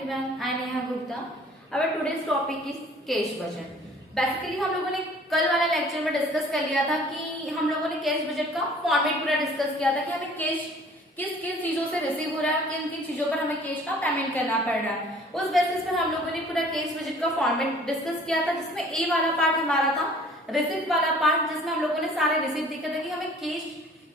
everyone, I Neha Gupta. Our today's topic is cash budget. Basically हम लोगों ने कल वाले लेक्चर में डिस्कस कर लिया था कि हम लोगों ने कैश बजट का फॉर्मेट पूरा डिस्कस किया था कि हमें कैश किस किस चीजों से रिसीव हो रहा है, किन किन चीजों पर हमें कैश का पेमेंट करना पड़ रहा है. उस बेसिस पर हम लोगों ने पूरा कैश बजट का फॉर्मेट डिस्कस किया था, जिसमें ए वाला पार्ट हमारा था रिसिप्ट वाला पार्ट, जिसमें हम लोगों ने सारे रिसिप्ट देखा था कि हमें कैश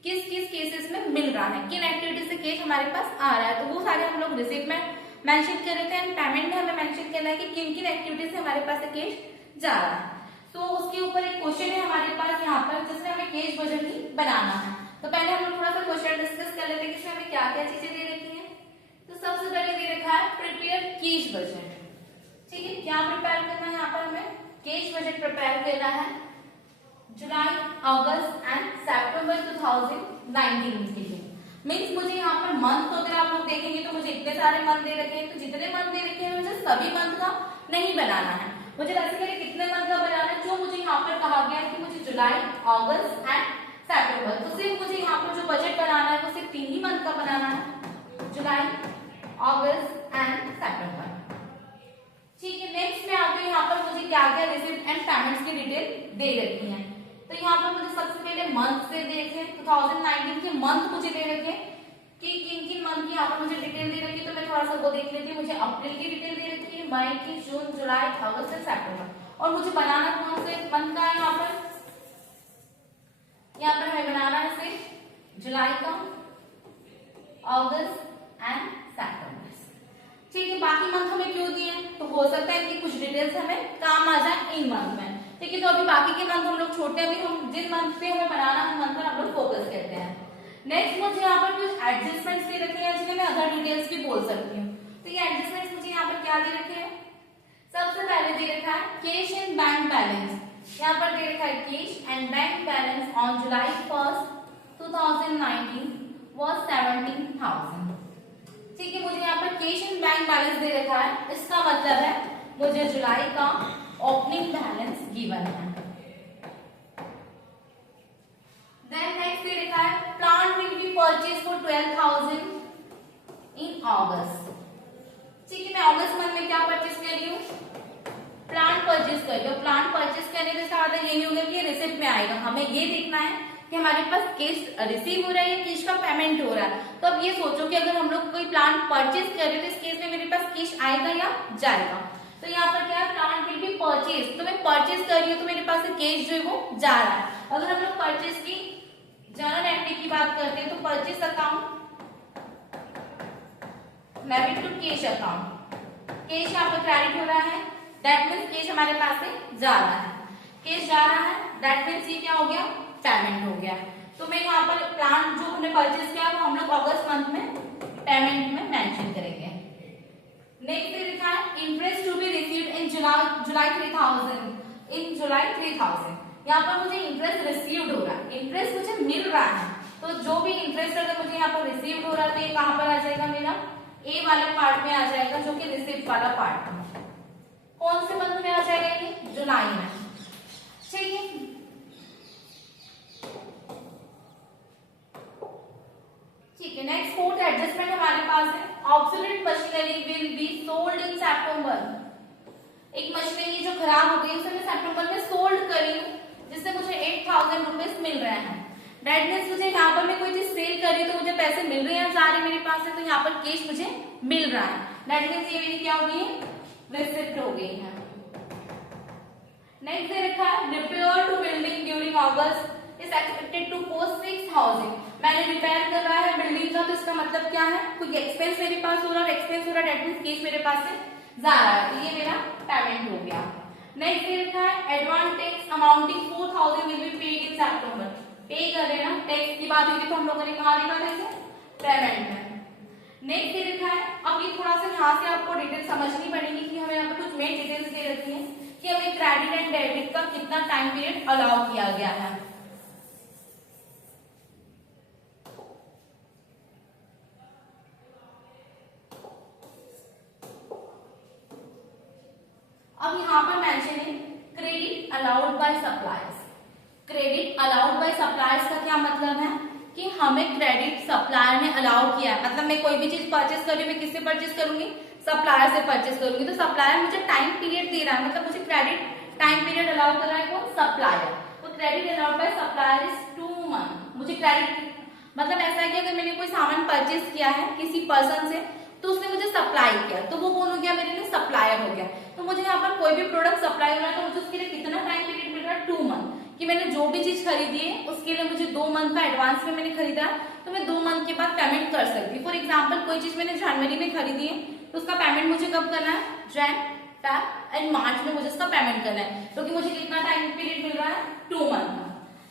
किस किस केसेस में मिल रहा है, किन एक्टिविटी से कैश हमारे पास आ रहा है. तो वो सारे हम लोग रिसिप्ट में मेंशन कर रहे थे एंड पेमेंट में हमें मेंशन करना है कि किन किन एक्टिविटी से हमारे पास कैश जा रहा है. तो उसके ऊपर एक क्वेश्चन है हमारे पास यहाँ पर, जिसमें हमें कैश बजट ही बनाना है. तो पहले हम लोग थोड़ा सा क्वेश्चन डिस्कस कर लेते हैं कि इसमें हमें क्या क्या चीजें दे रखी हैं. तो सबसे पहले दे रखा है प्रिपेयर कैश बजट. ठीक है, क्या प्रिपेयर करना है यहाँ पर हमें कैश बजट प्रिपेयर करना है जुलाई, अगस्त एंड सितंबर 2019 के लिए. मीन्स मुझे यहाँ पर मंथ तो अगर आप लोग देखेंगे तो मुझे इतने सारे मंथ दे रखे हैं, तो जितने मंथ दे रखे हैं मुझे सभी मंथ का नहीं बनाना है. मुझे बेसिकली कितने मंथ का बनाना है, जो मुझे यहाँ पर कहा गया है कि मुझे जुलाई, अगस्त एंड सितंबर, तो सिर्फ मुझे यहाँ पर जो बजट बनाना है वो सिर्फ 3 ही मंथ का बनाना है, जुलाई, अगस्त एंड सितंबर. ठीक है, नेक्स्ट में आते हैं यहाँ पर मुझे क्या क्या रिसिप्ट एंड पेमेंट्स की डिटेल दे रखी है. तो यहाँ पर मुझे सबसे पहले मंथ से देखें, 2019 के मंथ मुझे दे रखे कि किन किन मंथ की यहाँ पर मुझे डिटेल दे रखी है. तो मैं थोड़ा सा वो देख लेती हूँ. मुझे अप्रैल की डिटेल दे रखी है, मई की, जून, जुलाई, अगस्त से सितंबर. और मुझे बनाना कौन से मंथ का है यहाँ पर हमें बनाना है सिर्फ जुलाई का, अगस्त एंड सितंबर. ठीक है, बाकी मंथ हमें क्यों दिए हैं, तो हो सकता है इनकी कुछ डिटेल्स हमें काम आ जाए इन मंथ में. ठीक है, तो अभी बाकी के मंथ हम लोग छोटे, अभी हम जिन मंथ पे हमें बनाना है मंथ पर हम लोग फोकस करते हैं. नेक्स्ट मुझे यहाँ पर कुछ एडजस्टमेंट्स दे रखे हैं, जिन्हें मैं अदर डिटेल्स भी बोल सकती हूँ. तो ये एडजस्टमेंट्स मुझे यहाँ पर क्या दे रखे हैं, सबसे पहले दे रखा है कैश एंड बैंक बैलेंस. यहाँ पर दे रखा है cash and bank balance on July 1st 2019 was 17,000. ठीक है, मुझे यहाँ पर कैश एंड बैंक बैलेंस दे रखा है, इसका मतलब है मुझे जुलाई का ओपनिंग बैलेंस गिवन है. देन नेक्स्ट दे रखा है plant will be purchase for 12,000 इन अगस्त. ठीक है, मैं अगस्त मंथ में क्या परचेज कर रही हूँ, प्लांट परचेज कर रही हूँ. प्लांट परचेज करने के साथ ये नहीं होगा कि रिसिप्ट में आएगा, हमें ये देखना है कि हमारे पास कैश रिसीव हो रहा है या कैश का पेमेंट हो रहा है. तो अब ये सोचो कि अगर हम लोग कोई प्लांट परचेज कर रहे हैं तो इस केस में मेरे पास कैश आएगा या जाएगा. तो यहाँ पर क्या है, प्लांट विल बी परचेज. तो मैं परचेज कर रही हूँ तो मेरे पास से कैश जो है वो जा रहा है. अगर हम लोग परचेज की जनरल एंट्री की बात करते हैं तो purchase account debit to cash account, cash यहाँ पर क्रेडिट हो रहा है, दैट मीन्स कैश हमारे पास से जा रहा है. कैश जा रहा है, दैट मीन्स ये क्या हो गया, पेमेंट हो गया. तो मैं यहाँ पर प्लांट जो हमने परचेज किया वो हम लोग अगस्त मंथ में पेमेंट में मेंशन करेंगे. नेक्स्ट लिखा है interest to be received in July 3000. In July 3000 यहाँ पर मुझे इंटरेस्ट रिसीव्ड हो रहा है, इंटरेस्ट मुझे मिल रहा है. तो जो भी इंटरेस्ट अगर मुझे यहाँ पर रिसीव्ड हो रहा है तो ये कहाँ पर आ जाएगा, मेरा ए वाले पार्ट में आ जाएगा, जो कि रिसिप्ट वाला पार्ट है. कौन से मंथ में आ जाएगा, ये जुलाई में. ठीक है, ठीक है. नेक्स्ट फोर्थ एडजस्टमेंट हमारे पास है obsolete machinery will be sold in September. एक मशीनरी जो खराब हो गई उसे मैं सितंबर में सोल्ड करी हूँ, जिससे मुझे 8,000 रुपीज मिल रहे हैं. दैट मीन्स मुझे यहाँ पर मैं कोई चीज सेल कर रही हूँ तो मुझे पैसे मिल रहे हैं, जा रहे मेरे पास से, तो यहाँ पर कैश मुझे मिल रहा है. दैट मीन्स ये मेरी क्या हो गई है, रिसिप्ट हो गई है. नेक्स्ट दे रखा है repair to building during August is expected to cost 6,000. मैंने रिपेयर कर रहा है बिल्डिंग का, तो इसका मतलब क्या है, कोई एक्सपेंस मेरे पास हो रहा है, एक्सपेंस हो रहा है, दैट मीन्स कैश मेरे पास से जा रहा है. तो ये मेरा पेमेंट हो गया. नेक्स्ट दे रखा है advance tax amounting 4,000 will be paid in September. Pay कर देना, टैक्स की बात हुई तो हम लोगों ने कहा देखा था पेमेंट में. नेक्स्ट दे रखा है, अब ये थोड़ा सा यहाँ से आपको डिटेल समझनी पड़ेगी कि हमें यहाँ पर कुछ मेन डिटेल्स दे रखी है कि हमें क्रेडिट एंड डेबिट का कितना टाइम पीरियड अलाउ किया गया है. अब यहाँ पर मेंशन है credit allowed bye suppliers. Credit allowed bye suppliers का क्या मतलब है कि हमें क्रेडिट सप्लायर ने अलाउ किया है. मतलब मैं कोई भी चीज परचेज कर रही हूँ, मैं किससे परचेज करूंगी, सप्लायर से परचेस करूंगी, तो सप्लायर मुझे टाइम पीरियड दे रहा है, मतलब मुझे क्रेडिट टाइम पीरियड अलाउ कर रहा है कौन? सप्लायर। तो credit allowed by supplier is 2 month. मुझे क्रेडिट मतलब ऐसा है कि अगर मैंने कोई सामान परचेस किया है किसी पर्सन से, तो उसने मुझे सप्लाई किया, तो वो कौन हो गया? मेरे लिए सप्लायर हो गया। तो मुझे यहाँ पर कोई भी प्रोडक्ट सप्लाई हो रहा है तो मुझे उसके लिए कितना टाइम पीरियड मिल रहा है? 2 मंथ। कि मैंने जो भी चीज खरीदी है उसके लिए मुझे 2 मंथ का एडवांस में मैंने खरीदा है, तो मैं 2 मंथ के बाद पेमेंट कर सकती हूँ। फॉर एग्जाम्पल कोई चीज मैंने जनवरी में खरीदी है तो उसका पेमेंट मुझे कब करना है? जैन, फेब एंड मार्च में मुझे उसका पेमेंट करना है, क्योंकि मुझे कितना टाइम पीरियड मिल रहा है? 2 मंथ का।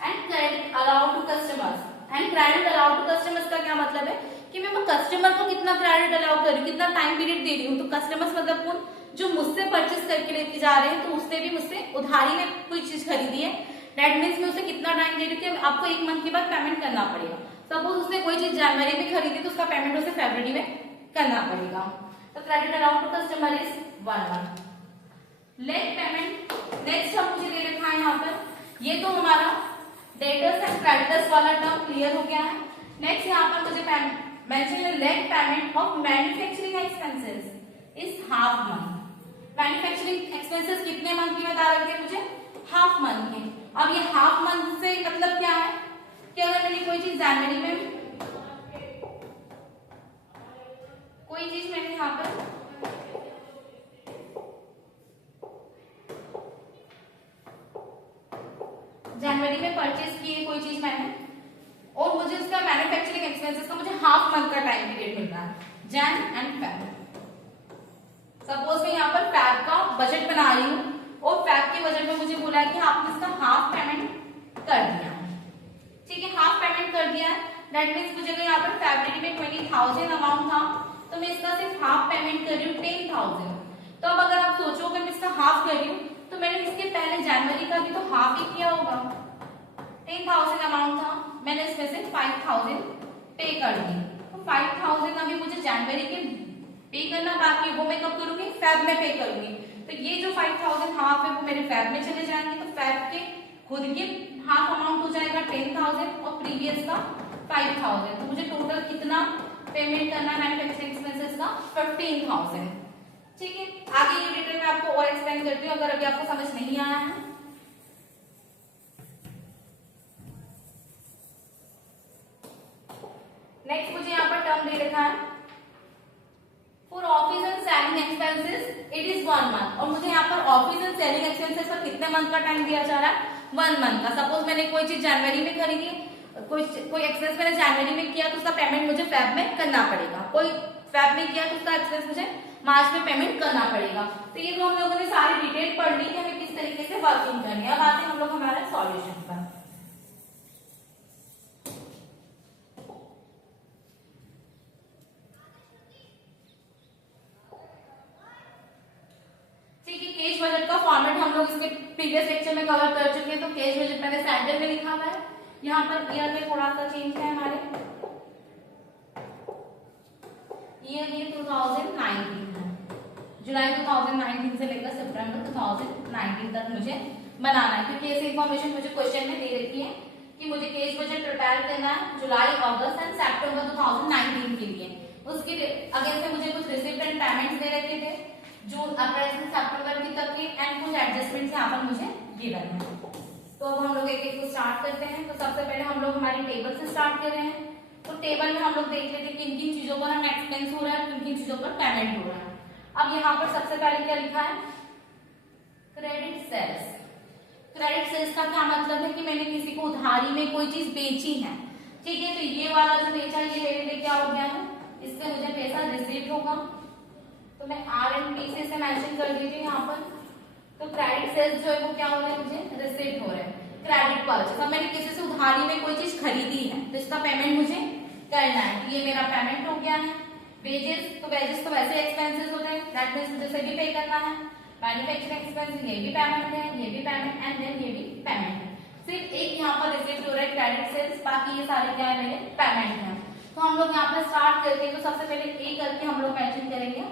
And credit allowed to customers. And credit allowed to customers का क्या मतलब है कि मैं कस्टमर को कितना क्रेडिट अलाउ कर रही हूँ, कितना टाइम पीरियड दे रही हूँ। तो कस्टमर्स मतलब कौन? जो मुझसे परचेस करके लेके जा रहे हैं, तो उसने भी मुझसे उधारी में कोई चीज खरीदी है, दैट मीन्स मैं उसे कितना टाइम दे रही हूँ कि आपको 1 मंथ के बाद पेमेंट करना पड़ेगा। सपोज उसने कोई चीज जनवरी में खरीदी तो उसका पेमेंट उसे फरवरी में करना पड़ेगा। तो credit allowed to customer is 1 month. Late payment, next हम मुझे दे रखा है यहाँ पर, ये तो हमारा डेटर्स एंड क्रेडिटर्स वाला टर्म क्लियर हो गया है। नेक्स्ट यहाँ पर मुझे मेंशन है late payment of manufacturing expenses is half month. Manufacturing expenses कितने मंथ की बता रखे मुझे? हाफ मंथ के। अब ये हाफ मंथ से मतलब क्या है कि अगर मैंने कोई चीज जनवरी में, कोई चीज मैंने यहाँ पर जनवरी में परचेस की है कोई चीज मैंने, और मुझे उसका मैन्युफैक्चरिंग एक्सपेंसेस का मुझे हाफ मंथ का टाइम पीरियड मिल रहा है, जैन एंड फेब। सपोज मैं यहाँ पर फैब का बजट बना रही हूँ और फैब के बजट में मुझे बोला है कि आपने इसका हाफ पेमेंट कर दिया है, ठीक है, हाफ पेमेंट कर दिया है। दैट मीन्स मुझे अगर यहाँ पर फैब्रुवरी में 20,000 अमाउंट था तो मैं इसका सिर्फ हाफ पेमेंट कर रही हूँ 10,000। तो अब अगर आप सोचो अगर मैं इसका हाफ कर रही हूँ तो मैंने इसके पहले जनवरी का भी तो हाफ ही किया होगा, 10,000 अमाउंट था, मैंने इसमें से 5,000 पे कर दी। तो 5,000 अभी मुझे जनवरी के पे करना बाकी, वो मैं कब करूंगी? फेब में पे करूंगी। तो ये जो 5,000 हाफ है वो मेरे फेब में चले जाएंगे, तो फेब के खुद के हाफ अमाउंट हो जाएगा 10,000 और प्रीवियस का 5,000। तो मुझे टोटल कितना पेमेंट करना है मैन्युफैक्चरिंग एक्सपेंसेस का? 15,000। ठीक है, आगे ये डिटेल में आपको और एक्सप्लेन करती हूँ अगर अभी आपको समझ नहीं आया है। नेक्स्ट मुझे यहाँ पर टर्म दे रखा है for office and selling expenses it is 1 month, और मुझे यहाँ पर ऑफिस एंड सेलिंग एक्सपेंसेस पर कितने मंथ का टाइम दिया जा रहा है? 1 मंथ का। सपोज मैंने कोई चीज जनवरी में खरीदी, कोई एक्सपेंस मैंने जनवरी में किया तो उसका पेमेंट मुझे फेब में करना पड़ेगा, कोई फेब में किया तो उसका एक्सपेंस मुझे मार्च में पेमेंट करना पड़ेगा। तो ये तो हम लोगों ने सारी डिटेल पढ़ ली कि हमें किस तरीके से वर्किंग करनी है। अब आते हैं हम लोग हमारे सॉल्यूशन पर। कैश बजट का फॉर्मेट हम लोग इसके प्रीवियस लेक्चर में कवर कर चुके हैं। तो कैश बजट मैंने सेंटर में लिखा हुआ है, यहाँ पर ईयर में थोड़ा सा चेंज है, हमारे ईयर ये 2019 है, जुलाई 2019 से लेकर सितंबर 2019 तक मुझे बनाना है, क्योंकि ऐसी इन्फॉर्मेशन मुझे क्वेश्चन में दे रखी है कि मुझे कैश बजट प्रिपेयर करना है जुलाई, अगस्त एंड सितंबर 2019 के लिए। उसके अगेंस्ट में मुझे कुछ रिसिप्ट एंड पेमेंट्स दे रखे थे जून, अप्रैल से सितंबर की तक के, एंड कुछ एडजस्टमेंट्स यहाँ पर मुझे गिवन है। तो अब हम लोग एक एक को स्टार्ट करते हैं। तो सबसे पहले हम लोग हमारी टेबल से स्टार्ट कर रहे हैं। तो टेबल में हम लोग देख लेते हैं किन किन चीजों पर हमें एक्सपेंस हो रहा है, किन किन चीजों पर पेमेंट हो रहा है। अब यहाँ पर सबसे पहले क्या लिखा है? Credit sales. क्रेडिट सेल्स का क्या मतलब है कि मैंने किसी को उधारी में कोई चीज बेची है, ठीक है। तो ये वाला जो बेचा ये मेरे लिए क्या हो गया है, इससे मुझे पैसा रिसीव होगा, तो मैं R&P से इसे मेंशन कर देती हूँ यहाँ पर। तो क्रेडिट सेल्स जो है वो क्या हो रहा है, मुझे रिसीव हो रहा है। क्रेडिट परचेस, अब मैंने किसी से उधारी में कोई चीज खरीदी है तो इसका पेमेंट मुझे करना है, ये मेरा पेमेंट हो गया है। वेजेस, तो वेजेस तो वैसे एक्सपेंसेस होते हैं, दैट मींस मुझे भी पे करना है। मैन्युफैक्चरिंग एक्सपेंस, ये भी पेमेंट है, ये भी पेमेंट, एंड देन ये भी पेमेंट है। सिर्फ एक यहाँ पर रिसीव हो रहा है क्रेडिट सेल्स, बाकी ये सारे क्या है, मेरे पेमेंट है। तो हम लोग यहाँ पर स्टार्ट करके, तो सबसे पहले ए करके हम लोग मेंशन करेंगे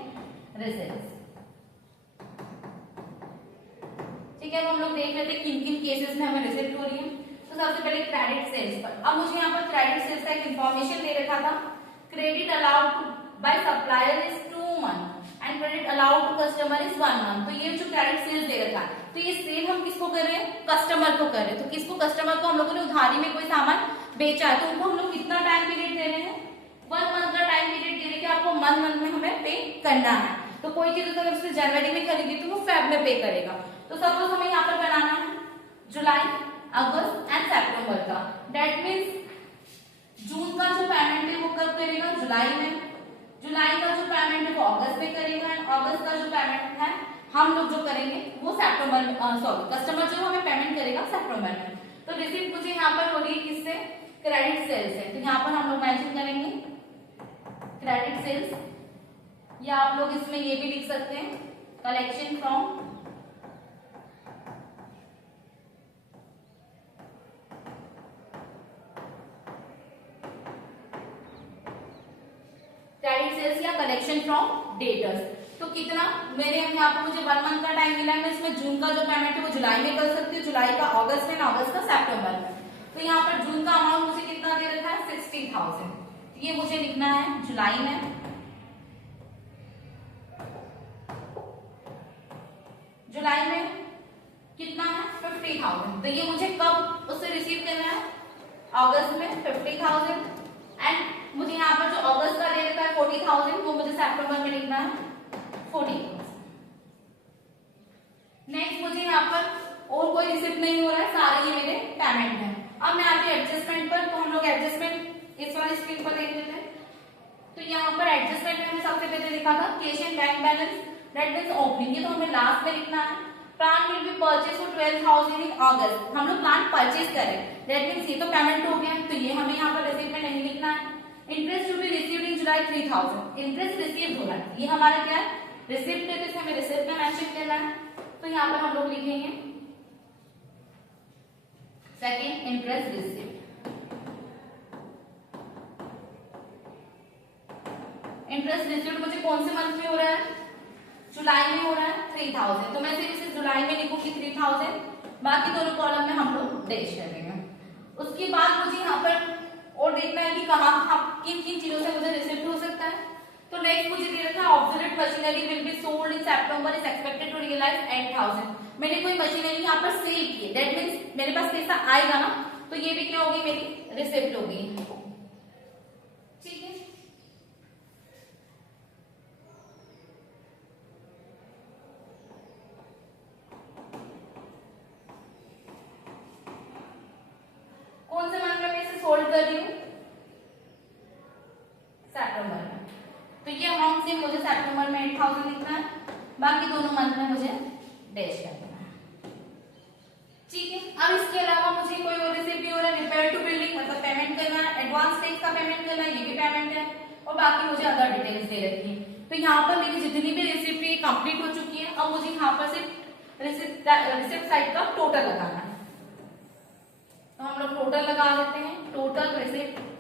रिसीव्स, ठीक है। तो हम लोग देख लेते हैं किन किन केसेस में हमें रिसीव हो रही है। तो सबसे पहले क्रेडिट सेल्स पर, अब मुझे यहाँ पर क्रेडिट सेल्स का एक इंफॉर्मेशन दे रखा था, credit allowed by supplier is 2 month and allowed to customer is 1 month. तो ये जो क्रेडिट सेल्स दे रखा है, तो ये सेल हम किसको कर रहे हैं, कस्टमर को कर रहे हैं। तो किसको, कस्टमर को हम लोगों ने उधारी में कोई सामान बेचा है, तो उनको हम लोग कितना टाइम पीरियड दे रहे हैं, 1 मंथ का टाइम पीरियड दे रहे हैं कि आपको मंथ में हमें पे करना है। तो कोई चीज अगर उसने जनवरी में खरीदी तो वो फेब में पे करेगा। तो सपोज हमें यहाँ पर बनाना है जुलाई, अगस्त एंड सितंबर का, दैट मीन्स जून का जो पेमेंट है वो कब करेगा, जुलाई में, जुलाई का जो पेमेंट है वो अगस्त में करेगा, एंड अगस्त का जो पेमेंट है हम लोग जो करेंगे वो सितंबर में, सॉरी कस्टमर जो हमें पेमेंट करेगा सितंबर में। तो रिसीप्ट मुझे यहाँ पर हो रही है किससे, क्रेडिट सेल्स है। तो यहाँ पर हम लोग मेंशन करेंगे क्रेडिट सेल्स, या आप लोग इसमें ये भी लिख सकते हैं कलेक्शन फ्रॉम क्रेडिट सेल्स या कलेक्शन फ्रॉम डेटर्स। तो कितना मेरे यहाँ पर मुझे 1 मंथ का टाइम मिला है, मैं इसमें जून का जो पेमेंट है वो जुलाई में कर सकती हूँ, जुलाई का अगस्त में, अगस्त का सितंबर में। तो यहाँ पर जून का अमाउंट मुझे कितना दे रखा है, 60,000। ये मुझे लिखना है जुलाई में, जुलाई में कितना है 50,000। तो ये मुझे कब उससे रिसीव करना है, अगस्त में 50,000, एंड मुझे यहाँ पर जो अगस्त का दे रखा है 40,000 वो मुझे सितंबर में लिखना है 40,000। नेक्स्ट मुझे यहाँ पर और कोई रिसिप्ट नहीं हो रहा है, सारे ये मेरे पेमेंट है। अब मैं आती हूँ एडजस्टमेंट पर, तो हम लोग एडजस्टमेंट इस वाली स्क्रीन पर देख लेते हैं। तो यहाँ पर एडजस्टमेंट में हमें सबसे पहले लिखा था cash and bank balance, that means opening, ये तो हमें लास्ट में लिखना है। Plant will be purchase for 12,000 इन अगस्त, हम लोग प्लांट परचेज करें, दैट मींस ये तो पेमेंट हो गया, तो ये हमें यहाँ पर रिसिप्ट में नहीं लिखना है। Interest to be received in July 3,000, interest receive हो रहा है, ये हमारा क्या है, रिसिप्ट है, तो इसे हमें रिसिप्ट में मेंशन करना है। तो यहाँ पर हम लोग लिखेंगे second interest receipt. Interest received मुझे कौन से मंथ में हो रहा है, जुलाई में हो रहा है 3,000, तो मैं सिर्फ इसे जुलाई में लिखूंगी 3,000, बाकी दोनों कॉलम में हम लोग डैश कर देंगे। उसके बाद मुझे यहाँ पर और देखना है कि कहाँ किन किन चीजों से मुझे रिसिप्ट हो सकता है। तो नेक्स्ट मुझे दे रखा है obsolete machinery will be sold in September is expected to realise 8,000। मैंने कोई मशीनरी यहाँ पर सेल की है, दैट मींस मेरे पास पैसा आएगा ना, तो ये भी क्या होगी, मेरी रिसिप्ट होगी। ठीक है, कौन से मंथ में मैं इसे सोल्ड कर रही हूँ, सितंबर में, तो ये अमाउंट से मुझे सितंबर में 8,000 लिखना है, बाकी दोनों मंथ में मुझे डैश करना है। ठीक है, अब इसके अलावा मुझे कोई और रिसिप्ट भी हो रहा है, रिपेयर टू बिल्डिंग मतलब पेमेंट करना है, एडवांस टैक्स का पेमेंट करना है, ये भी पेमेंट है, और बाकी मुझे अदर डिटेल्स दे रखी है। तो यहाँ पर मेरी जितनी भी रिसिप्ट है कंप्लीट हो चुकी है। अब मुझे यहाँ पर सिर्फ रिसिप्ट साइड का टोटल लगाना है, तो हम लोग टोटल लगा देते हैं, टोटल रिसिप्ट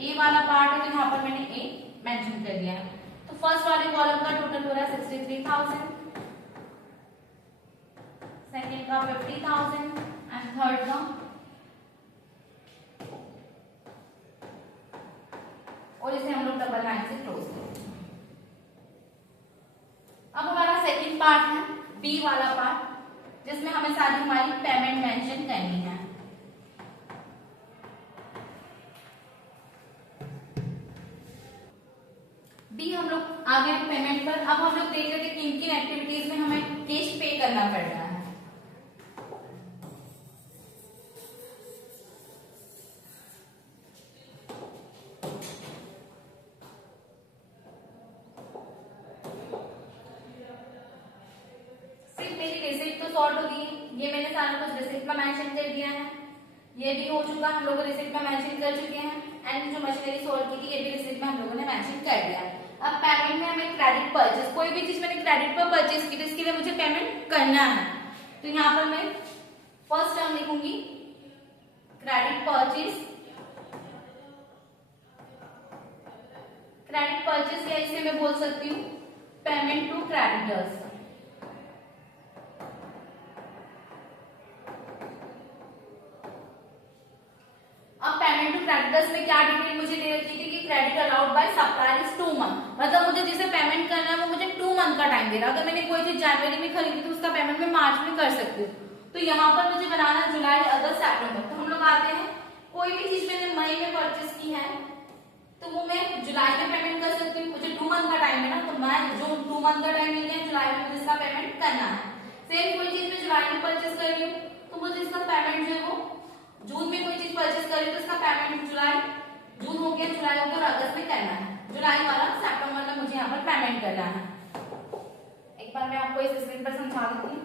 ए वाला पार्ट है, तो यहाँ पर मैंने ए मेंशन कर दिया है। तो फर्स्ट वाले कॉलम का टोटल हो रहा है 63,000, सेकंड का 50,000 एंड थर्ड का, और इसे हम लोग डबल लाइन से क्लोज करेंगे। अब हमारा सेकंड पार्ट है बी वाला पार्ट, जिसमें हमें सारी हमारी पेमेंट मेंशन करनी है। बी हम लोग आ गए पेमेंट पर। अब हम लोग देख रहे थे किन किन एक्टिविटीज में हमें कैश पे करना पड़ रहा है। सिर्फ मेरी रिसिप्ट तो सॉर्ट होगी, ये मैंने सारा कुछ रिसिप्ट में मेंशन कर दिया है, ये भी हो चुका, हम लोग रिसिप्ट में मेंशन कर चुके हैं, एंड जो मशीनरी सॉल्व की थी ये भी रिसिप्ट में हम लोगों ने मेंशन कर दिया है। अब पेमेंट में हमें क्रेडिट परचेज, कोई भी चीज मैंने क्रेडिट पर परचेज की तो इसके लिए मुझे पेमेंट करना है, तो यहाँ पर मैं फर्स्ट टर्म लिखूंगी क्रेडिट परचेज, क्रेडिट परचेज या इसे मैं बोल सकती हूँ पेमेंट टू क्रेडिटर्स। अब पेमेंट टू क्रेडिटर्स में क्या डिटेल मुझे दे रखी थी कि creditor followed by supplier is 2 month, मतलब मुझे जिसे पेमेंट करना है वो मुझे 2 मंथ का टाइम दे रहा है। अगर मैंने कोई चीज जनवरी में खरीदी तो उसका पेमेंट मैं मार्च में कर सकती हूँ। तो यहाँ पर मुझे बनाना जुलाई, अगस्त, सितंबर। तो हम लोग आते हैं, कोई भी चीज मैंने मई में परचेस की है तो वो मैं जुलाई में पेमेंट कर सकती हूँ, मुझे 2 मंथ का टाइम है ना, तो मैं जो 2 मंथ का टाइम मिल गया जुलाई में मुझे इसका पेमेंट करना है। सेम कोई चीज मैं जुलाई में परचेस कर रही हूँ तो मुझे इसका पेमेंट जो है वो जून में कोई चीज परचेस कर रही हूँ तो इसका पेमेंट जुलाई, जून हो गया, जुलाई हो गया और अगस्त में करना है। जुलाई वाला सितंबर में मुझे यहाँ पर पेमेंट करना है। एक बार मैं आपको इस स्क्रीन पर समझा देती हूँ।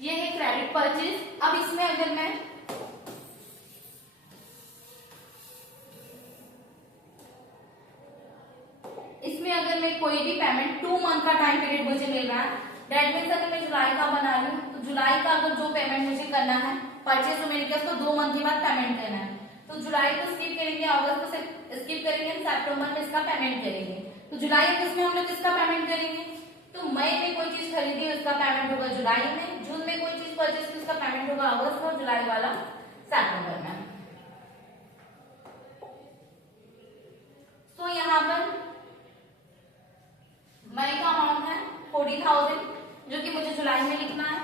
ये है क्रेडिट परचेज। अब इसमें अगर मैं कोई भी पेमेंट 2 मंथ का टाइम पीरियड मुझे मिल रहा है, दैट मीन्स अगर मैं जुलाई का बना रही हूँ तो जुलाई का अगर जो पेमेंट मुझे करना है परचेज तो मेरे क्या उसको 2 मंथ के बाद पेमेंट करना है, तो जुलाई को स्किप करेंगे, अगस्त को स्किप करेंगे, सितंबर में इसका पेमेंट करेंगे। तो जुलाई अगस्त में हम लोग इसका पेमेंट करेंगे। तो मई में कोई चीज खरीदी उसका पेमेंट होगा जुलाई में, जून में कोई चीज परचेज की उसका पेमेंट होगा अगस्त में, जुलाई वाला सितंबर में। तो यहाँ पर मई का अमाउंट है 40,000 जो कि मुझे जुलाई में लिखना है।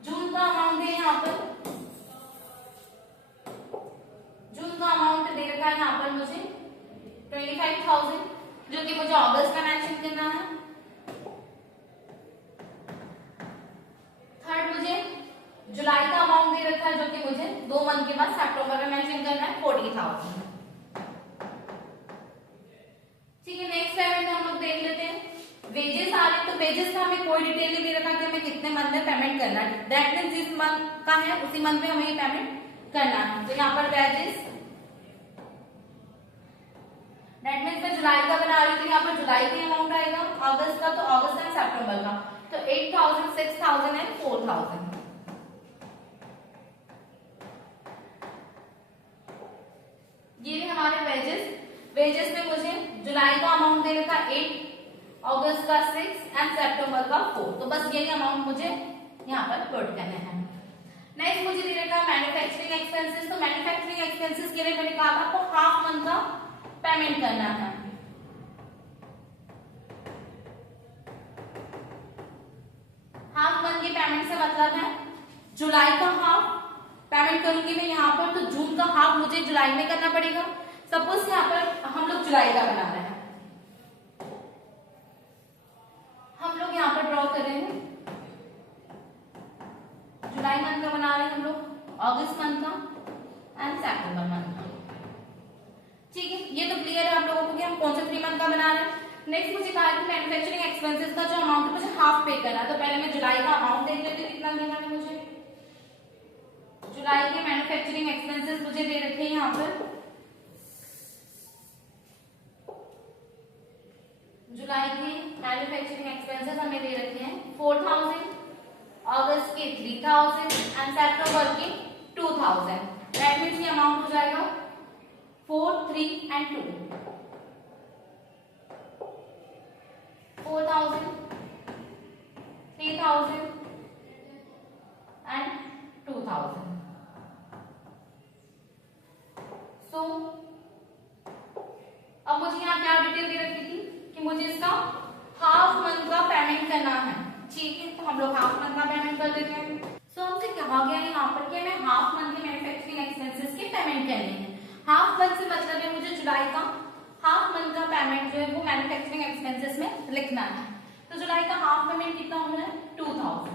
जून का अमाउंट है यहाँ पर, जून का अमाउंट दे रखा है यहाँ पर मुझे 25,000 जो कि मुझे अगस्त में मेंशन करना है। थर्ड मुझे जुलाई का अमाउंट दे रखा है जो कि मुझे 2 मंथ के बाद सितंबर में मेंशन करना है 40,000। ठीक है, नेक्स्ट पेमेंट हम लोग देख लेते हैं। वेजेस आ रहे, तो वेजेस का हमें कोई डिटेल नहीं दे रखा कि हमें कितने मंथ में पेमेंट करना है, दैट मींस जिस मंथ का है उसी मंथ में हमें पेमेंट करना है। तो यहाँ पर वेजेस, दैट मींस मैं जुलाई का बना रही हूँ तो यहाँ पर जुलाई का अमाउंट आएगा, अगस्त का तो अगस्त एंड सितंबर का, तो 8,000, 6,000 एंड 4,000। ये भी हमारे वेजेस। वेजेस में मुझे जुलाई का अमाउंट दे रखा 8, अगस्त का 6 एंड सितंबर का 4, तो बस यही अमाउंट मुझे यहाँ पर पुट करने हैं। नेक्स्ट मुझे दे रखा है मैन्युफैक्चरिंग एक्सपेंसेस। तो मैन्युफैक्चरिंग एक्सपेंसेस के लिए मैंने कहा था आपको हाफ मंथ का पेमेंट करना है। हाफ मंथ के पेमेंट से मतलब है जुलाई का हाफ पेमेंट करूंगी मैं यहाँ पर, तो जून का हाफ मुझे जुलाई में करना पड़ेगा। सपोज यहाँ पर हम लोग जुलाई का बना रहे हैं, हम लोग यहाँ पर ड्रॉ कर रहे हैं जुलाई मंथ का बना रहे हैं हम लोग, अगस्त मंथ का एंड सितंबर मंथ का। ठीक है, ये तो क्लियर है आप लोगों को कि हम कौन से 3 मंथ का बना रहे हैं। नेक्स्ट मुझे कहा कि मैन्युफैक्चरिंग एक्सपेंसेस का जो अमाउंट है मुझे हाफ पे करना है, तो पहले मैं जुलाई का अमाउंट देख लेती हूँ कितना देना है मुझे। जुलाई के मैन्युफैक्चरिंग एक्सपेंसेस मुझे दे रखे हैं यहाँ पर, जुलाई के मैन्युफैक्चरिंग एक्सपेंसेस हमें दे रखे हैं 4,000, अगस्त के 3,000 एंड सितंबर के 2,000। दैट मींस ये अमाउंट हो जाएगा 4, 3 एंड 2, 4,000, 3,000 एंड 2,000। सो अब मुझे यहाँ क्या डिटेल दे रखी थी कि मुझे इसका हाफ मंथ का पेमेंट करना है। ठीक है, तो हम लोग हाफ मंथ का पेमेंट कर देते हैं। सो हमसे कहा गया है यहाँ पर कि हमें हाफ मंथ के मैन्युफैक्चरिंग एक्सपेंसेस के पेमेंट करने हैं। हाफ मंथ से मतलब है मुझे जुलाई का हाफ मंथ का पेमेंट जो है वो मैन्युफैक्चरिंग एक्सपेंसेस में लिखना है। तो जुलाई का हाफ पेमेंट कितना होना है 2,000,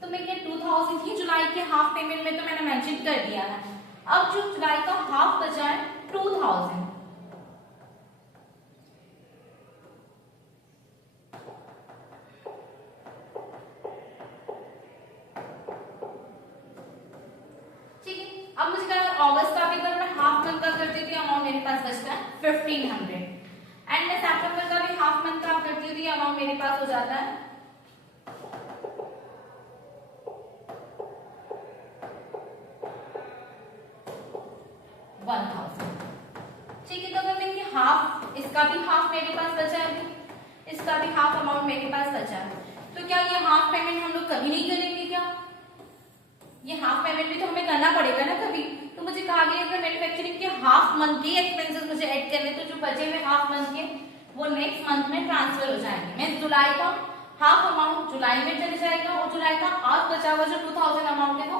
तो मैं ये 2,000 ही जुलाई के हाफ पेमेंट में तो मैंने मेंशन कर दिया है। अब जो जुलाई का हाफ बचा है 2,000, अब मुझे करना अगस्त का भी करना, हाफ मंथ का कर देती हूँ, अमाउंट मेरे पास बचता है 1,500 एंड मैं सितंबर का भी हाफ मंथ का करती हूँ, अमाउंट मेरे पास हो जाता है 1,000। ठीक है, तो अगर मैं हाफ, इसका भी हाफ मेरे पास बचा है, इसका भी हाफ अमाउंट मेरे पास बचा है, तो क्या ये हाफ पेमेंट हम लोग कभी नहीं करेंगे क्या? ये हाफ पेमेंट भी तो हमें करना पड़ेगा ना कभी। तो मुझे कहा गया अगर मैन्युफैक्चरिंग के हाफ मंथ के एक्सपेंसेस मुझे ऐड करने, तो जो बचे हुए हाफ मंथ के वो नेक्स्ट मंथ में ट्रांसफर हो जाएंगे। मैं जुलाई का हाफ अमाउंट जुलाई में चले जाएगा और जुलाई का हाफ बचा हुआ जो 2000 अमाउंट है वो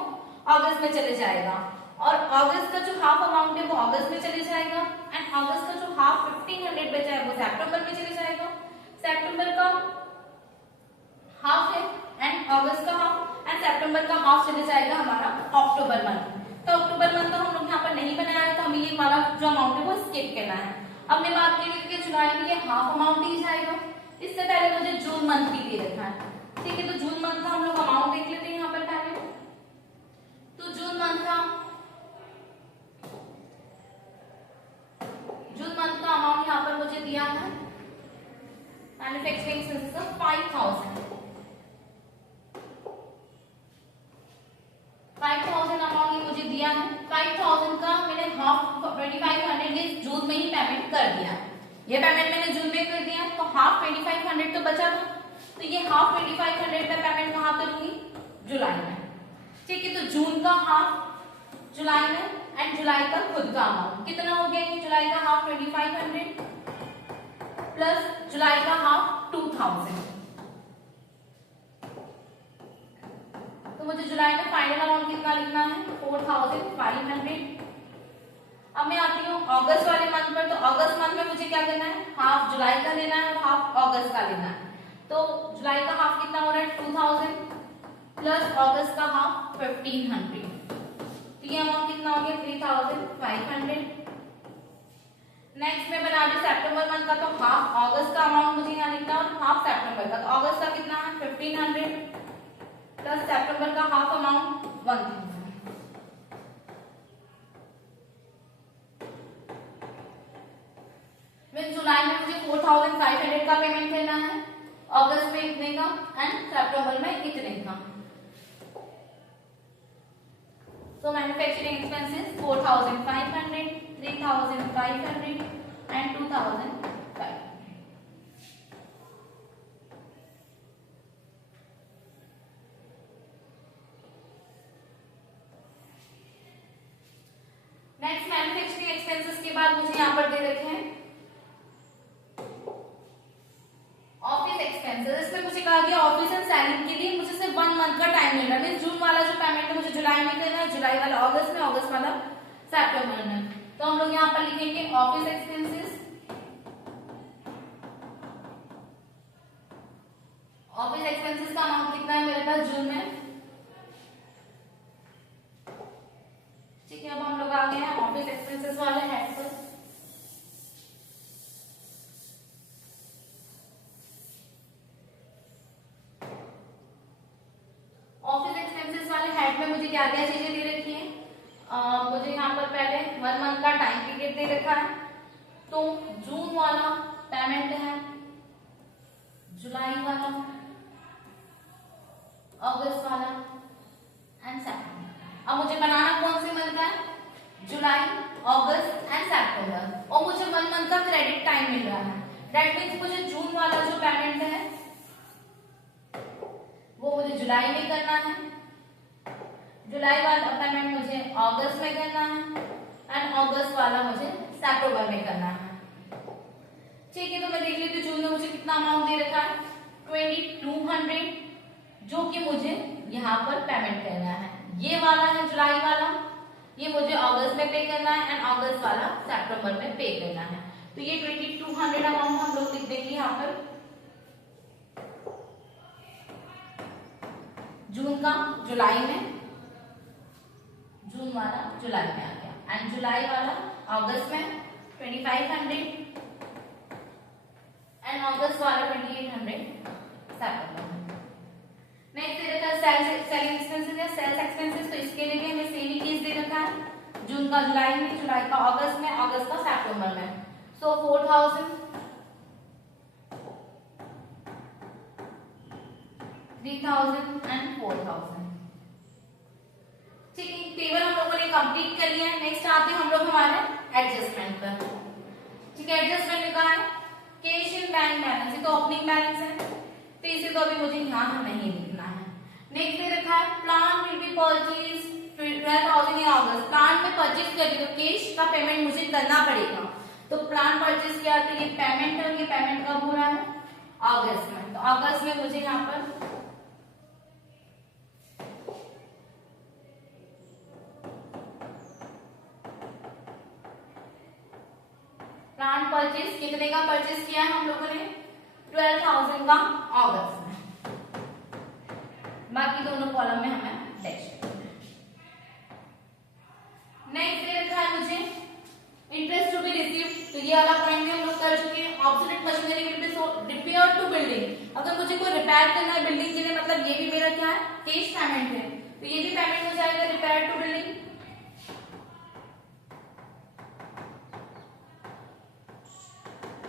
अगस्त में चले जाएगा, और अगस्त का जो हाफ अमाउंट है वो अगस्त में चले जाएगा, एंड अगस्त का जो हाफ 1500 बचा है वो सितंबर में चले जाएगा। सितंबर का हाफ है एंड अगस्त का हाफ एंड सितंबर का हाफ चले जाएगा हमारा अक्टूबर मंथ। तो अक्टूबर मंथ तो हम लोग यहाँ पर नहीं बनाया है, तो हमें ये वाला जो अमाउंट है वो स्किप करना है। अब मैं बात करें कि जुलाई में ये हाफ अमाउंट ही जाएगा। इससे पहले मुझे जून मंथ भी दे रखा है, ठीक है। तो जून मंथ का हम लोग अमाउंट देख लेते हैं यहाँ पर पहले। तो जून मंथ का अमाउंट यहाँ पर मुझे दिया है मैन्युफैक्चरिंग एक्सपेंसेस का 5000 अमाउंट ये मुझे दिया है। 5000 का मैंने हाफ 2500 जून में ही पेमेंट कर दिया। ये पेमेंट मैंने जून में कर दिया, तो हाफ 2500 तो बचा था, तो ये हाफ 2500 का पेमेंट कहाँ करूंगी? जुलाई में, ठीक है। तो जून का हाफ जुलाई में एंड जुलाई का खुद का अमाउंट कितना हो गया? कि जुलाई का हाफ 2500 प्लस जुलाई का हाफ 2000। तो मुझे जुलाई में फाइनल अमाउंट कितना लिखना है? 4500। अब मैं आती हूँ अगस्त वाले मंथ पर। तो अगस्त मंथ में मुझे क्या करना है? हाफ जुलाई का लेना है और हाफ अगस्त का लेना है। तो जुलाई का हाफ कितना हो रहा है? 2000 प्लस अगस्त का हाफ 1500। तो ये अमाउंट कितना हो गया? 3500। नेक्स्ट में बना रही सितंबर मंथ का। तो हाफ अगस्त का अमाउंट मुझे यहाँ लिखना है और हाफ सितंबर का। तो अगस्त का कितना है? 1500 प्लस सितंबर का हाफ अमाउंट 1000। जुलाई में मुझे 4500 का पेमेंट करना है, अगस्त में इतने का एंड सितंबर में इतने का। So manufacturing expenses 4500, 3500 and 2500. Next manufacturing expenses के बाद मुझे यहाँ पर दे रखे हैं ऑफिस एक्सपेंसेस। इसमें मुझे कहा गया ऑफिस एंड सैलरी के लिए मुझे सिर्फ 1 मंथ का टाइम मिल रहा है। मींस जून वाला जो पेमेंट है मुझे जुलाई में करना है, जुलाई वाला अगस्त में, अगस्त वाला सितंबर में। तो हम लोग यहाँ पर लिखेंगे ऑफिस एक्सपेंसेस। ऑफिस एक्सपेंसेस का अमाउंट कितना है मेरे पास जून में? ठीक है। अब हम लोग आ गए हैं ऑफिस एक्सपेंसेस वाले हेड पर। ऑफिस एक्सपेंसेस वाले हेड में मुझे क्या क्या चीजें दे रखी हैं? मुझे यहाँ पर पहले 1 मंथ का टाइम पीरियड दे रखा है। तो जून वाला पेमेंट है, जुलाई वाला, अगस्त वाला एंड सितंबर। अब मुझे बनाना कौन से मंथ है? जुलाई, अगस्त एंड सितंबर। और मुझे 1 मंथ का क्रेडिट टाइम मिल रहा है। दैट मीन्स मुझे जून वाला जो पेमेंट है वो मुझे जुलाई में करना है, जुलाई वाला पेमेंट मुझे अगस्त में करना है एंड अगस्त वाला मुझे सितंबर में करना है। ठीक है। तो मैं देख लेती हूँ जून में मुझे कितना अमाउंट दे रखा है? 2200, जो कि मुझे यहाँ पर पेमेंट करना है। ये वाला है जुलाई वाला, ये मुझे अगस्त में पे करना है एंड अगस्त वाला सितंबर में पे करना है। तो ये 2200 अमाउंट हम लोग लिख देंगे यहाँ पर। जून का जुलाई में, जून वाला जुलाई में आ गया एंड जुलाई वाला अगस्त में 2500 एंड अगस्त वाला 2800 सितंबर में। नेक्स्ट दे रखा है सेलिंग एक्सपेंसेस या सेल्स एक्सपेंसेस। तो इसके लिए भी हमें सेम ही चीज दे रखा है। जून का जुलाई में, जुलाई का अगस्त में, अगस्त का सितंबर में। सो 4000, 3000 एंड 4000। ठीक है। टेबल हम लोगों ने कंप्लीट कर लिया है। नेक्स्ट आते हैं हम लोग हमारे एडजस्टमेंट पर। ठीक है। एडजस्टमेंट में कहा है कैश इन बैंक बैलेंस, ये तो ओपनिंग बैलेंस है, तो इसे तो अभी मुझे यहाँ नहीं लिखना है। परचेज 12,000 इन अगस्त, प्लांट में परचेज कर दी तो कैश का पेमेंट मुझे करना पड़ेगा। तो प्लांट परचेज क्या है, ये पेमेंट है, ये पेमेंट कब हो रहा है, अगस्त में। तो अगस्त में मुझे यहाँ पर प्लांट परचेज कितने का परचेज किया है हम लोगों ने, 12,000 का अगस्त में। बाकी दोनों कॉलम में हमें डैश नेक्स्ट दे रखा है मुझे इंटरेस्ट टू बी रिसीव्ड। तो ये वाला पॉइंट भी हम लोग कर चुके हैं। Obsolete machinery will be repair to building, अगर मुझे कोई रिपेयर करना है बिल्डिंग के लिए, मतलब ये भी मेरा क्या है, कैश पेमेंट है, तो ये भी पेमेंट हो जाएगा रिपेयर टू बिल्डिंग।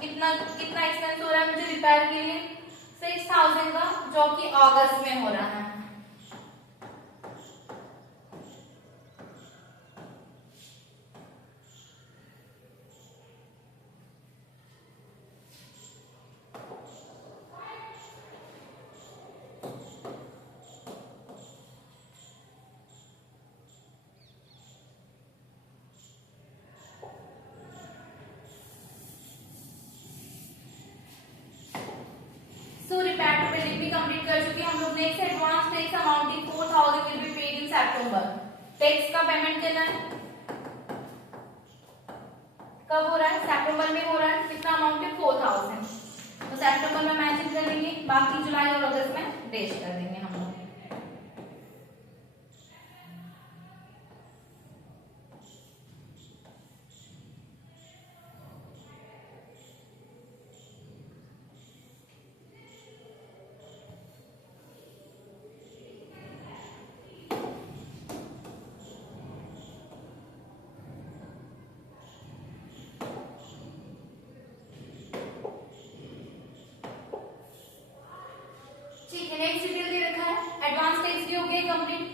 कितना कितना एक्सपेंस हो रहा है मुझे रिपेयर के लिए, 6,000 का, जो कि अगस्त में हो रहा है। सो रिपेयर टू बिल्डिंग भी कंप्लीट कर चुके हैं हम लोग। Next advance tax amounting 4,000 will be paid in September. Tax का पेमेंट करना है, कब हो रहा है, सितंबर में हो रहा है। कितना अमाउंट है, 4,000। तो सितंबर में मेंशन कर देंगे, बाकी जुलाई और अगस्त में डैश कर देंगे हम लोग। ठीक है, नेक्स्ट डिटेल दे रखा है, एडवांस टैक्स भी हो गया कंप्लीट।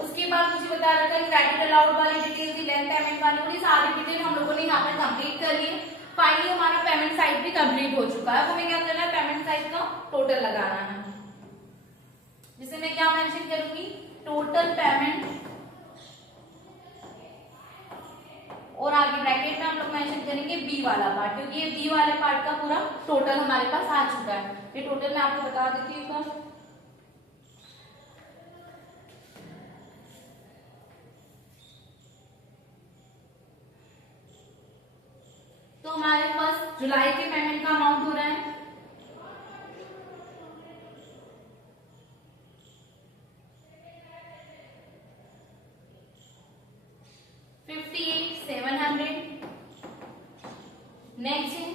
उसके बाद मुझे बता रखा है क्रेडिट अलाउड वाली डिटेल थी, लेंथ पेमेंट वाली, और ये सारी डिटेल हम लोगों ने यहाँ पर कंप्लीट कर ली है। फाइनली हमारा पेमेंट साइड भी कंप्लीट हो चुका है। अब हमें क्या करना है, पेमेंट साइड का टोटल लगाना है, जिसे मैं क्या मेंशन करूंगी, टोटल पेमेंट, और आगे ब्रैकेट में हम लोग मेंशन करेंगे बी वाला पार्ट, क्योंकि ये बी वाले पार्ट का पूरा टोटल हमारे पास आ चुका है। ये टोटल मैं आपको बता देती हूँ एक बार। तो हमारे पास जुलाई के पेमेंट का अमाउंट हो रहा है 58,700। नेक्स्ट है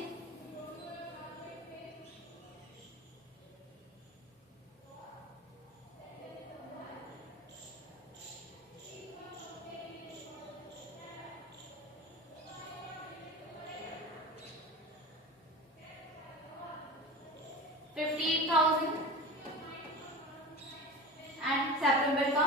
$58,000 एंड सितंबर का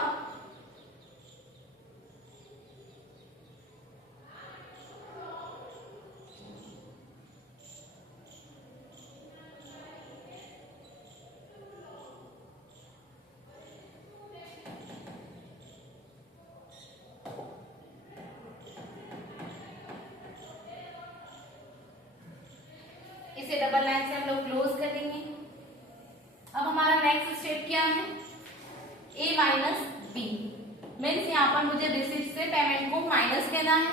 इसे डबल लाइन से हम लोग क्लोज कर देंगे। अब हमारा नेक्स्ट स्टेप क्या है, ए माइनस बी, मीन्स यहाँ पर मुझे रिसीप्ट से पेमेंट को माइनस करना है।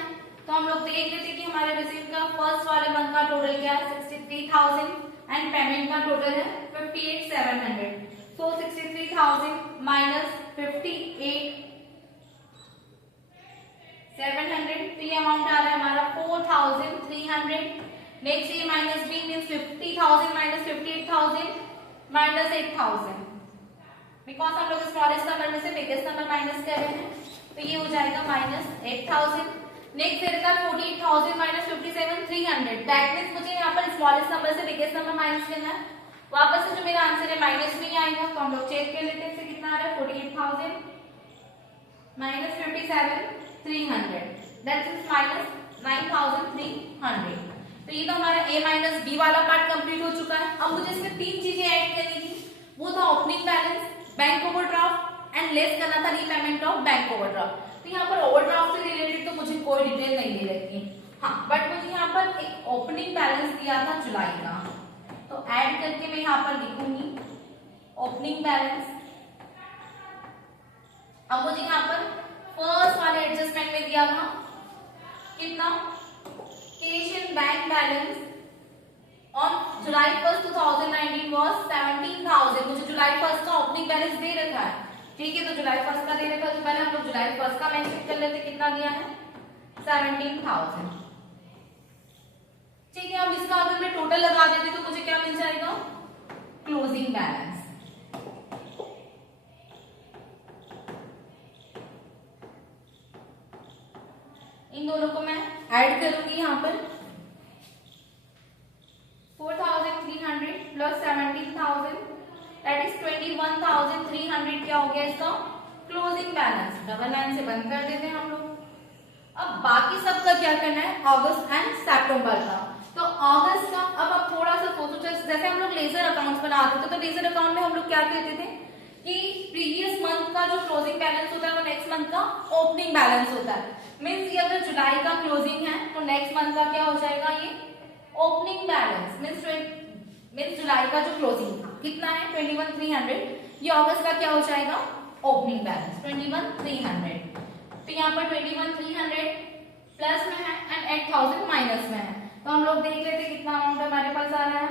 तो हम लोग देख लेते हैं कि हमारे रिसीप्ट का फर्स्ट वाले मंथ का टोटल क्या है, 63,000 एंड पेमेंट का टोटल है 58,700। सो 63,000 माइनस 58,700, तो ये अमाउंट आ रहा है हमारा 4,300। Next a minus b means 50,000 minus 58,000 minus 8,000, because हम लोग स्मॉलेस्ट नंबर में से बिगेस्ट नंबर माइनस कर रहे हैं, तो ये हो जाएगा माइनस 8,000। नेक्स्ट है 48,000 माइनस 57,300, दैट मीन्स मुझे यहाँ पर स्मॉलेस्ट नंबर से बिगेस्ट नंबर माइनस करना है। वापस से जो मेरा आंसर है माइनस में ही आएगा, तो हम लोग चेक कर लेते हैं इससे कितना आ रहा है, 48,000 माइनस 57,300, दैट मीन्स माइनस 9,300। तो ये तो हमारा ए माइनस बी वाला पार्ट कंप्लीट हो चुका है। अब मुझे इसमें तीन चीजें ऐड करनी थी, वो था opening balance, bank overdraft and less करना था रीपेमेंट ऑफ बैंक ओवरड्राफ्ट। तो यहाँ पर ओवरड्राफ्ट से रिलेटेड तो मुझे कोई डिटेल नहीं दे रखी, हाँ बट मुझे यहाँ पर एक ओपनिंग बैलेंस दिया था जुलाई का, तो ऐड करके मैं यहाँ पर लिखूंगी ओपनिंग बैलेंस। अब मुझे यहाँ पर फर्स्ट वाले एडजस्टमेंट में दिया था कितना, cash in bank balance on July 1 2019 was 17,000। मुझे जुलाई 1 का ओपनिंग बैलेंस दे रखा है, ठीक है, तो जुलाई 1 का दे रखा है तो पहले हम लोग जुलाई 1 का मेंशन कर लेते, कितना दिया है 17,000, ठीक है। अब इसका अगर मैं टोटल लगा देती तो मुझे क्या मिल जाएगा, क्लोजिंग बैलेंस। इन दोनों को मैं ऐड करूंगी यहाँ पर 4,300 प्लस 17,000 दैट इज 21,300 क्या हो गया इसका क्लोजिंग बैलेंस। डबल लाइन से बंद कर देते हैं हम लोग। अब बाकी सबका क्या करना है, अगस्त एंड सितंबर का। तो अगस्त का अब आप थोड़ा सा सोचो, जैसे हम लोग लेजर अकाउंट्स बनाते थे तो लेजर अकाउंट में हम लोग क्या कहते थे कि प्रीवियस मंथ का जो क्लोजिंग बैलेंस होता है वो नेक्स्ट मंथ का ओपनिंग बैलेंस होता है। मीन्स ये अगर जुलाई का क्लोजिंग है तो नेक्स्ट मंथ का क्या हो जाएगा, ये ओपनिंग बैलेंस। मीन्स जुलाई का जो क्लोजिंग था कितना है 21,300, ये अगस्त का क्या हो जाएगा ओपनिंग बैलेंस 21,300। तो यहाँ पर 21,300 प्लस में है एंड 8,000 माइनस में है, तो हम लोग देख लेते कितना अमाउंट हमारे पास आ रहा है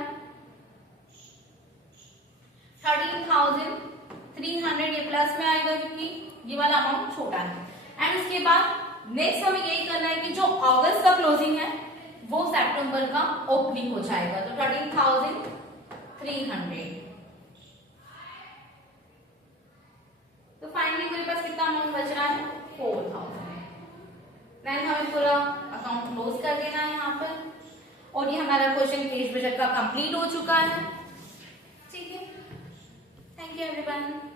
13,300। ये प्लस में आएगा क्योंकि ये वाला अमाउंट छोटा है। एंड इसके बाद नेक्स्ट हमें यही करना है कि जो अगस्त का क्लोजिंग है वो सितंबर का ओपनिंग हो जाएगा, तो 13,300। तो फाइनली मेरे पास कितना अमाउंट बच रहा है 4,000। देन हमें पूरा अकाउंट क्लोज कर देना है यहाँ पर, और ये हमारा क्वेश्चन कैश बजट का कंप्लीट हो चुका है, ठीक है। Thank you everyone.